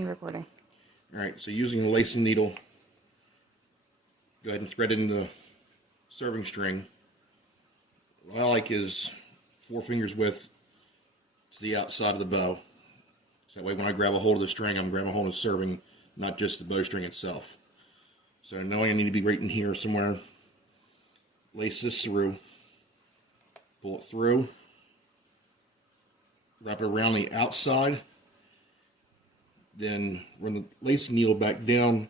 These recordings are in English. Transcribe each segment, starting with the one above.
And recording. Alright, so using a lacing needle, go ahead and thread it in the serving string. What I like is 4 fingers width to the outside of the bow. So that way when I grab a hold of the string, I'm grabbing a hold of the serving, not just the bowstring itself. So knowing I need to be right in here somewhere, lace this through, pull it through, wrap it around the outside, then run the lacing needle back down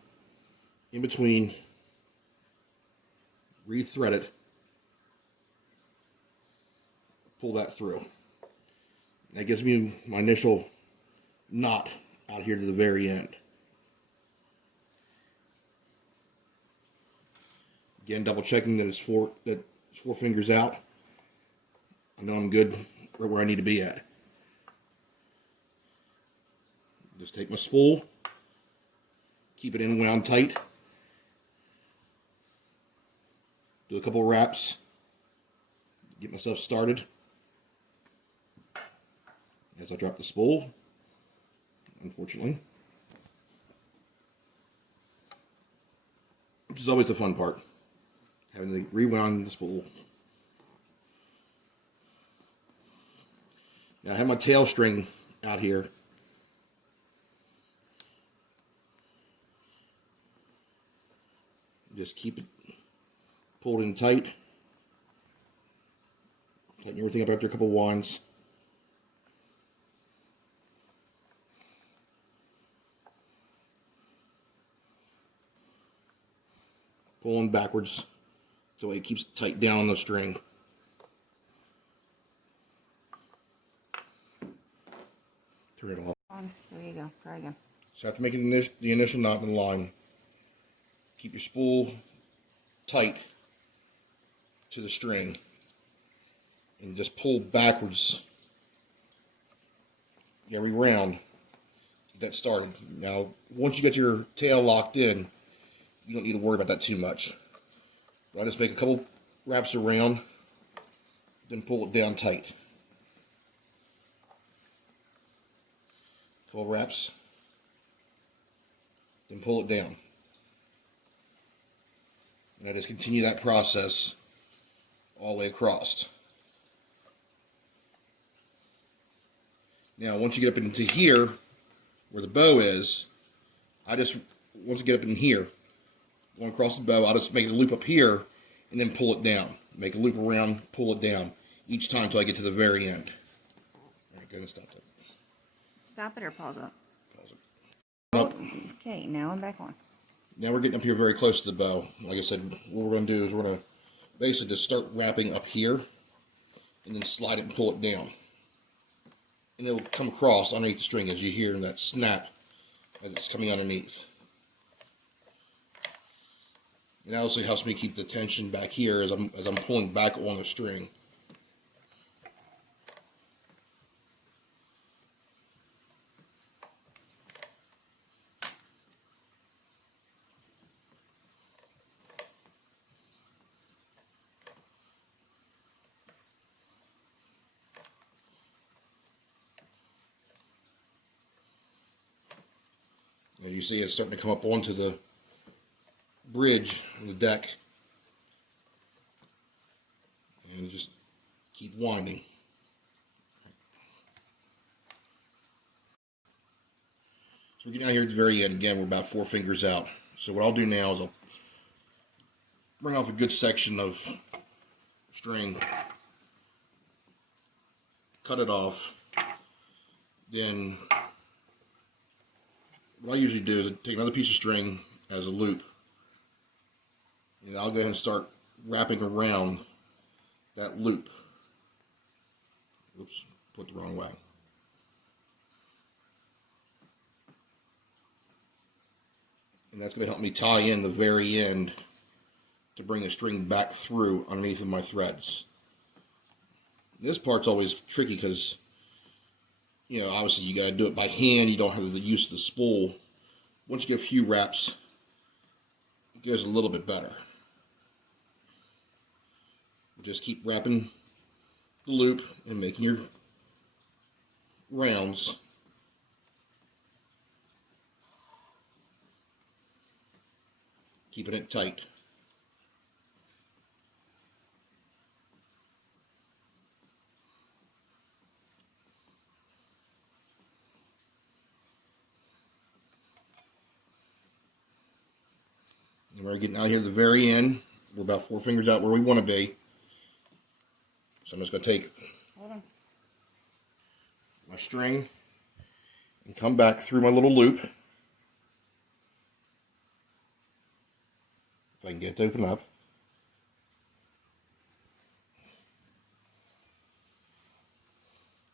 in between, re-thread it, pull that through. That gives me my initial knot out here to the very end. Again, double checking that it's four fingers out. I know I'm good right where I need to be at. Just take my spool, keep it in wound tight, do a couple wraps, get myself started. As I drop the spool, unfortunately, which is always the fun part, having to rewound the spool. Now I have my tail string out here. Just keep it pulled in tight. Tighten everything up after a couple winds. Pulling backwards so it keeps it tight down on the string. Turn it off. There you go. Try again. So after making the initial knot in the line, keep your spool tight to the string and just pull backwards every round to get that started. Now, once you get your tail locked in, you don't need to worry about that too much. I'll just make a couple wraps around, then pull it down tight. 12 wraps, then pull it down. And I just continue that process all the way across. Now, once you get up into here, where the bow is, once you get up in here, going across the bow, I'll just make a loop up here and then pull it down. Make a loop around, pull it down each time until I get to the very end. All right, go ahead and stop that. Stop it or pause it? Pause it. Oh, okay, now I'm back on. Now we're getting up here very close to the bow. Like I said, what we're going to do is we're going to basically just start wrapping up here and then slide it and pull it down. And it'll come across underneath the string as you hear that snap as it's coming underneath. And that also helps me keep the tension back here as I'm pulling back on the string. Now you see it's starting to come up onto the bridge on the deck, and just keep winding. So we get down here at the very end. Again, we're about 4 fingers out. So what I'll do now is I'll bring off a good section of string, cut it off, then what I usually do is take another piece of string as a loop, and I'll go ahead and start wrapping around that loop. Oops, put the wrong way. And that's going to help me tie in the very end to bring the string back through underneath of my threads. This part's always tricky because, you know, obviously you got to do it by hand. You don't have the use of the spool. Once you get a few wraps, it goes a little bit better. Just keep wrapping the loop and making your rounds keeping it tight. And we're getting out here at the very end. We're about 4 fingers out where we want to be. So I'm just going to take my string and come back through my little loop. If I can get it to open up.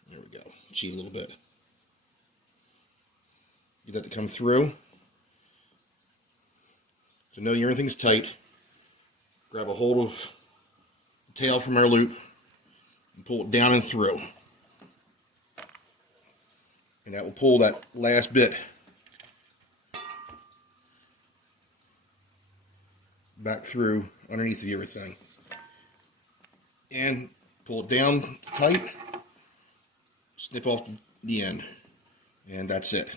There we go. Cheat a little bit. Get that to come through. So know everything's tight. Grab a hold of the tail from our loop and pull it down and through. And that will pull that last bit back through underneath of everything. And pull it down tight, snip off the end. And that's it.